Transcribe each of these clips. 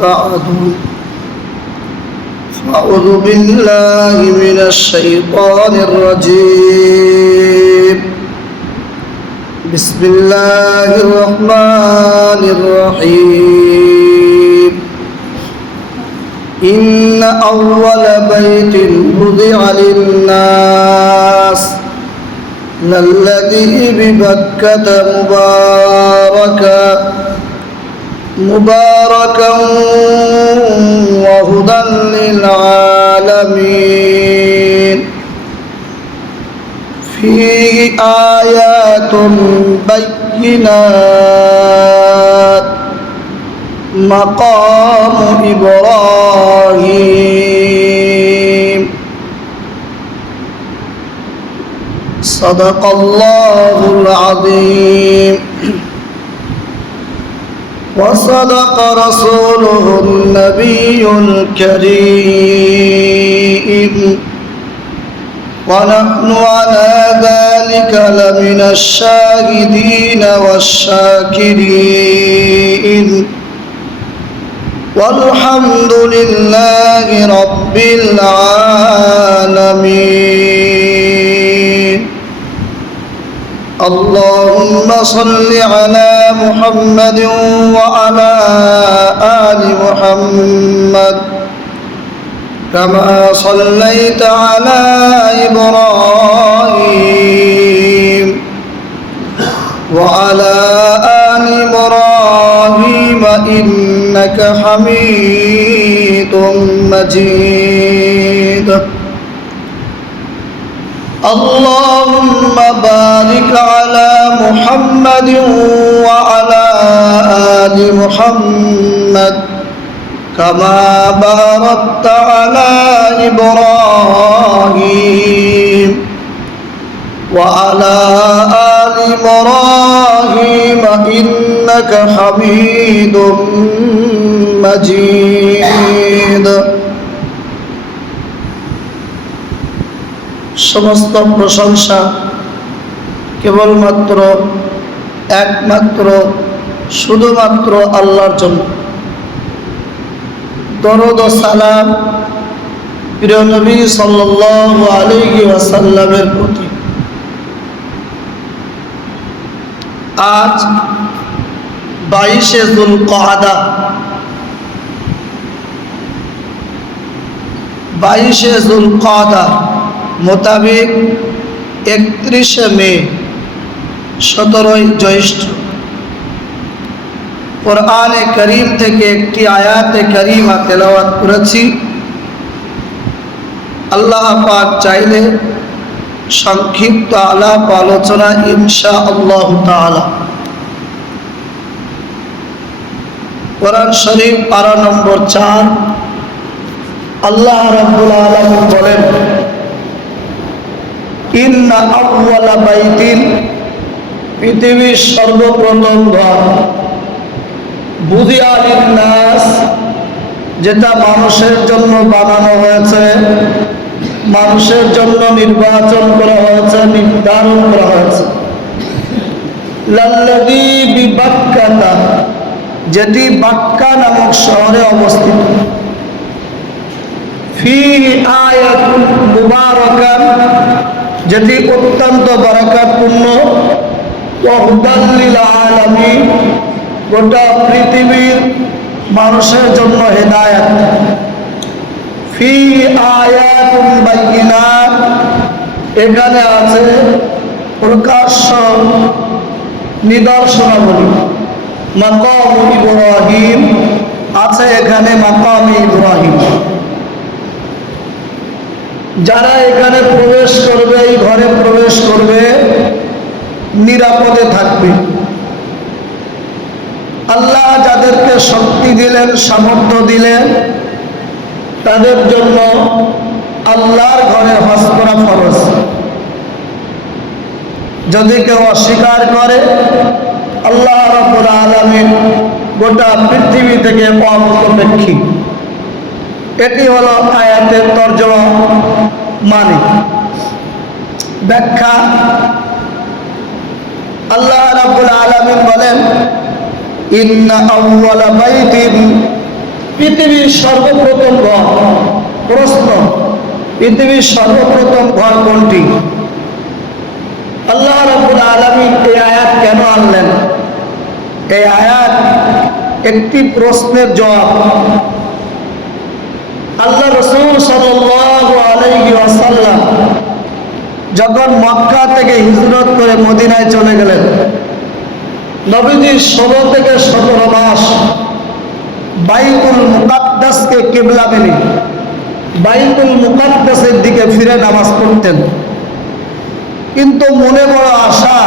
بعد فأعوذ بالله من الشيطان الرجيم بسم الله الرحمن الرحيم إن أول بيت وضع للناس للذي ببكة مباركا وهدى للعالمين فيه آيات بينات مقام إبراهيم صدق الله العظيم وصدق رسوله النبي الكريم ونحن على ذلك لمن الشاهدين والشاكرين والحمد لله رب العالمين اللهم صل على محمد وعلى آل محمد كما صليت على إبراهيم وعلى آل إبراهيم إنك حميد مجيد اللهم بارك على محمد وعلى آل محمد كما باركت على إبراهيم وعلى آل إبراهيم إنك حميد مجيد সমস্ত প্রশংসা কেবলমাত্র একমাত্র শুধুমাত্র আল্লাহর জন্য। দরুদ ও সালাম প্রিয় নবী সাল্লাল্লাহু আলাইহি ওয়াসাল্লামের প্রতি। আজ 22শে যুলকআদা, 22শে যুলকআদা মোতাবেক 31শে মে 17ই জ্যৈষ্ঠ কোরআনে কারীম থেকে একটি আয়াতে কারীমা তেলাওয়াত করেছি। আল্লাহ পাক চাইলে সংক্ষিপ্ত আলাপ আলোচনা ইনশাআল্লাহ তাআলা। কোরআন শরীফ পারা নম্বর 4, আল্লাহ রাব্বুল আলামিন বলেন, ইন্না আউওয়ালা বাইতিন, পৃথিবীর সর্বপ্রথম ঘর, বুদিয়া লিন্নাস, যেটা মানুষের জন্য বানানো হয়েছে, মানুষের জন্য নির্বাচন করা হয়েছে, নির্ধারণ করা হয়েছে, লাল্লাযী বিবাক্কাতা, যেটি বাক্কা নামক শহরে অবস্থিত, ফীহি আয়াতুন মুবারাকান, যেটি অত্যন্ত বরকতপূর্ণ, ওয়া হুদাল লিল আলামিন, গোটা পৃথিবীর মানুষের জন্য হেদায়েত, ফীহি আয়াতুন বাইয়িনাত, এখানে আছে প্রকাশ্য নিদর্শনাবলী, মাকাম ইব্রাহিম, আছে এখানে মাকাম ইব্রাহিম। যারা এখানে প্রবেশ করবে, এই ঘরে প্রবেশ করবে, নিরাপদে থাকবে। আল্লাহ যাদেরকে শক্তি দিলেন, সামর্থ্য দিলেন, তাদের জন্য আল্লাহর ঘরে হজ করা ফরজ। যদি কেউ অস্বীকার করে, আল্লাহ রাব্বুল আলামিন গোটা পৃথিবী থেকে অপেক্ষী। এটি হলো আয়াতের তরজমা, মানে ব্যাখ্যা। আল্লাহ রাব্বুল আলামিন বলেন, ইন্না আউওয়ালা বাইতিন, পৃথিবীর সর্বপ্রথম ঘর, প্রশ্ন, পৃথিবীর সর্বপ্রথম ঘর কোনটি? আল্লাহ রাব্বুল আলামিন এই আয়াত কেন আনলেন? এই আয়াত একটি প্রশ্নের জবাব। আল্লাহ রাসূল সাল্লাল্লাহু আলাইহি ওয়াসাল্লাম যখন মক্কা থেকে হিজরত করে মদিনায় চলে গেলেন, নবীজি 16 থেকে 17 মাস বাইতুল মুকাদ্দাসকে কিবলা মেনে বাইতুল মুকাদ্দাসের দিকে ফিরে নামাজ পড়তেন। কিন্তু মনে বড় আশা,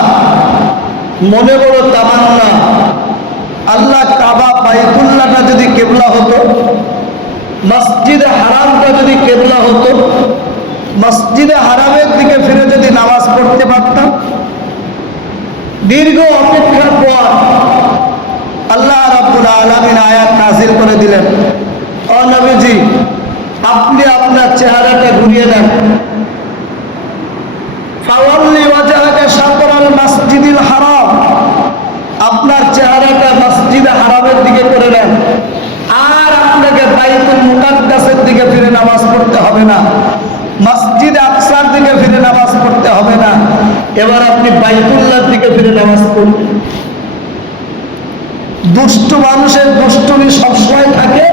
মনে বড় তামান্না, আল্লাহ কাবা বাইতুল্লাহটা যদি কিবলা হতো, মসজিদে হারামটা যদি কিবলা হতো, মসজিদে হারামের দিকে ফিরে যদি নামাজ পড়তে পারতাম। দীর্ঘ অপেক্ষার পর আল্লাহ রাব্বুল আলামিন আয়াত নাযিল করে দিলেন, ও নবীজি, আপনি আপনার চেহারাটা ঘুরিয়ে দেন। ফাওয়াল্লি ওয়াজহাকা শাতরাল মাসজিদিল হারাম, আপনার চেহারাটা মসজিদে হারামের দিকে করে দেন। আর আপনাকে বাইতুল মুকাদ্দাসের দিকে ফিরে নামাজ পড়তে হবে না, মসজিদে আকসার দিকে ফিরে নামাজ পড়তে হবে না। এবার আপনি বাইতুল্লাহর দিকে ফিরে নামাজ পড়বেন। দুষ্ট মানুষের দুষ্টুমি সবসময় থাকে,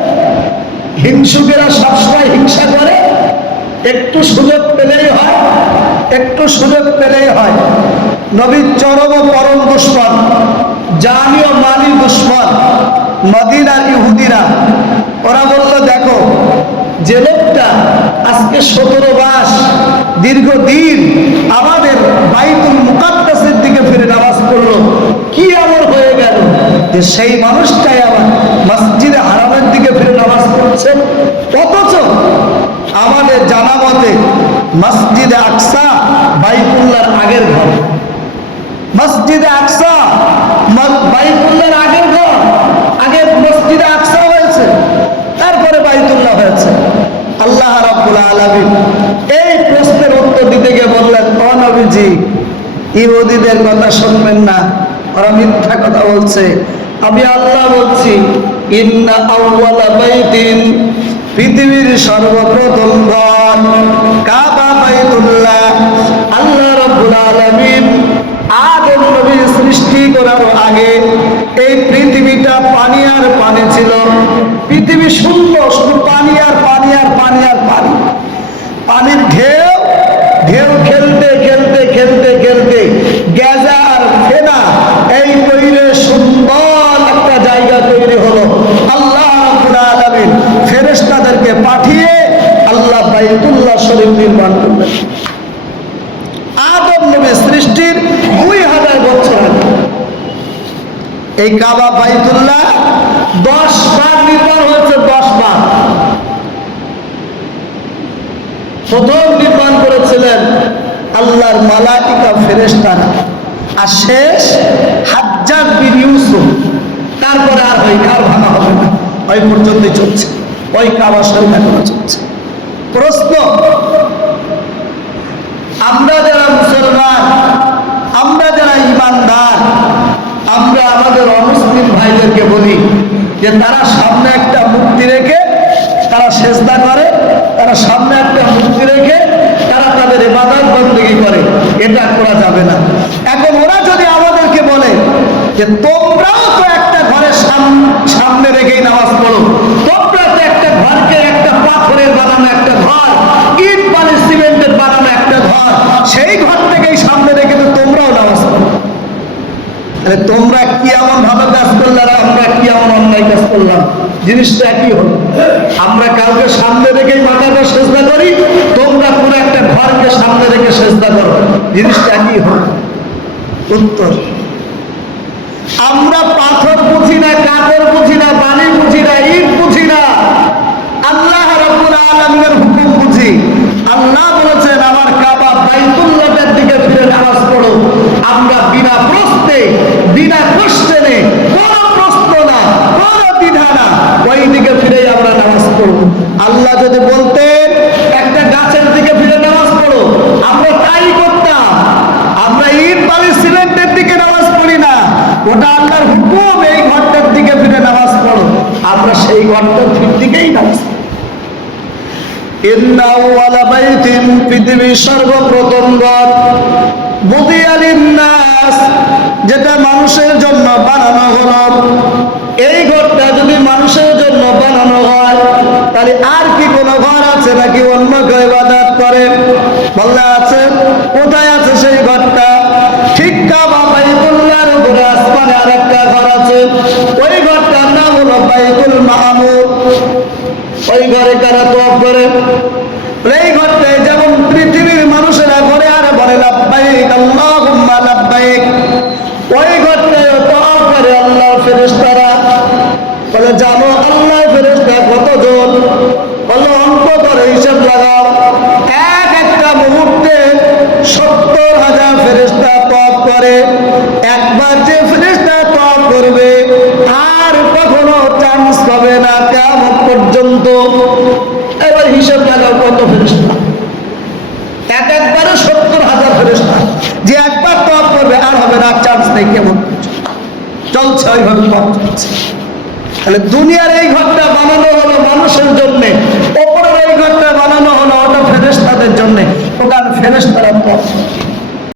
হিংসুকেরা সবসময় হিংসা করে, একটু সুযোগ পেলেই হয়, একটু সুযোগ পেলেই হয়। নবীর চরম ও পরম দুশমন, জানি ও মানি দুশমন মদিনার ইহুদিরা। ওরা বলল, দেখো, যে লোকটা আজকে 17 মাস দীর্ঘদিন আমাদের বাইতুল মুকাদ্দাসের দিকে ফিরে নামাজ পড়লো, কি এমন হয়ে গেল যে সেই মানুষটাই আবার মসজিদে হারামের দিকে ফিরে নামাজ পড়ছে? অথচ আমাদের জানা মতে মসজিদে আকসা বাইতুল্লাহর আগের ঘর, মসজিদে আকসা বাইতুল্লাহর আগের ঘর। আগে মসজিদে আকসা হয়েছে, তারপরে বাইতুল্লাহ হয়েছে। আল্লাহ রাব্বুল আলামিন এই প্রশ্নের উত্তর দিতে গিয়ে বললেন, ও নবীজি, ইহুদিদের কথা শুনবেন না, ওরা মিথ্যা কথা বলছে। আমি আল্লাহ বলছি, ইন্না আউওয়ালা বাইতিন, পৃথিবীর সর্বপ্রথম ঘর কাবা বাইতুল্লাহ। আল্লাহ রাব্বুল আলামিন আদম নবী সৃষ্টি করার আগে এই পৃথিবীটা পানি আর পানি ছিল। পৃথিবী শূন্য, শুধু পানি আর পানি আর পানি আর পানি। পানির ঢেউ ঢেউ খেলতে খেলতে খেলতে খেলতে গেজা আর ফেনা এই তৈরি সুন্দর একটা জায়গা তৈরি হলো। আল্লাহ রাব্বুল আলামিন ফেরেশতাদেরকে পাঠিয়ে আল্লাহ বাইতুল্লাহ শরীফ নির্মাণ করলেন। আদম নবী সৃষ্টির 2000 বছর আগে এই কাবা বাইতুল্লাহ 10 বার নির্মাণ হয়েছে। 10 বার। প্রথম নির্মাণ করেছিলেন আল্লাহর মালাইকা ফেরেশতারা, আর শেষ হাজ্জাজ বিন ইউসুফ। তারপরে আর ভাঙা হবে না, ওই পর্যন্তই চলছে, ওই কাবা শরীফ এখনো চলছে। প্রশ্ন, আমরা যারা মুসলমান, আমরা যারা ইমানদার, আমরা আমাদের অমুসলিম ভাইদেরকে বলি যে তারা সামনে একটা মূর্তি রেখে তারা সেজদা করে, তারা সামনে একটা মূর্তি রেখে তারা তাদের ইবাদত বন্দেগী করে। এটা করা যাবে না। এখন ওরা যদি আমাদেরকে বলে যে তোমরাও তো একটা ঘরের সামনে রেখেই নামাজ পড়ো, তোমরা তো একটা ঘরকে একটা পাথরের বানানো একটা ঘর, ইট বালি সিমেন্টের বানানো একটা ঘর, সেই ঘর থেকেই সামনে রেখে তো তোমরাও নামাজ পড়ো। তোমরা কি এমন ভালো কাজ করলে আর আমরা কি এমন অন্যায় কাজ করলাম? জিনিসটা একই হলো। আমরা কাউকে সামনে রেখেই মাথাটা সেজদা করি, তোমরা পুরো একটা ঘরকে সামনে রেখে সেজদা করো, জিনিসটা একই হলো। উত্তর, আমরা পাথর বুঝি না, কাপড় বুঝি না, বালি বুঝি না, ইট বুঝি না, আল্লাহ রাব্বুল আলামিনের হুকুম বুঝি। আল্লাহ বলেছেন আমার কাবা বাইতুল্লাহের দিকে ফিরে নামাজ পড়ো। আমরা বিনা প্রশ্নে, বিনা কোশ্চেনে, কোনো প্রশ্ন না, কোনো দ্বিধা না, ওই দিকে ফিরে আমরা নামাজ পড়ব। আল্লাহ যদি বলতেন একটা গাছের দিকে ফিরে নামাজ পড়ো, আমরা তাই করতাম। আমরা ইট বালি সিমেন্টের দিকে নামাজ পড়ি না, ওটা আল্লাহর হুকুম, এই ঘরটার দিকে ফিরে নামাজ পড়ো, আমরা সেই ঘরটার ঠিক দিকেই নামছে। ইন্না আউয়ালা বাইতিন, পৃথিবীর সর্বপ্রথম ঘর, বুদিয়া লিন্নাস, যেটা মানুষের জন্য বানানো হলো, এই ঘরটা যদি মানুষের জন্য বানানো হয় তাহলে আর কি কোনো ঘর আছে নাকি অন্য কেউ ইবাদত করে? বললে আছে। কোথায় আছে সেই ঘরটা? ঠিক কাবা বাইতুল্লাহর উপরে আসমানে আরেকটা ঘর আছে, ওই ঘরটার নাম হলো বাইতুল মামুর। ওই ঘরে কারা তওয়াফ করে? এই ঘরটায় যেমন পৃথিবীর মানুষেরা ঘরে আর বলে লাব্বাইক আল্লাহুম্মা লাব্বাইক, ওই ঘরটায় তওয়াফ করে আল্লাহর ফেরেশতারা। বলে জানো আল্লাহর ফেরেশতা কতজন? বলো অঙ্ক করে হিসাব লাগাও। এক একটা মুহূর্তে 70,000 ফেরেশতা তওয়াফ করে। একবার যে ফেরেশতা তওয়াফ করবে আর কখনো চান্স পাবে না কিয়ামত পর্যন্ত। এবার হিসাব লাগাও কত ফেরেশতা? একবারে 70,000 ফেরেশতা, যে একবার তওয়াফ করবে আর হবে না, চান্স নেই, কেমন চলছে ওইভাবে তওয়াফ চলছে। তাহলে দুনিয়ার এই ঘরটা বানানো হলো মানুষের জন্য, ওপরের এই ঘরটা বানানো হলো ওটা ফেরেশতাদের জন্য। ওখানে ফেরেশতারা তওয়াফ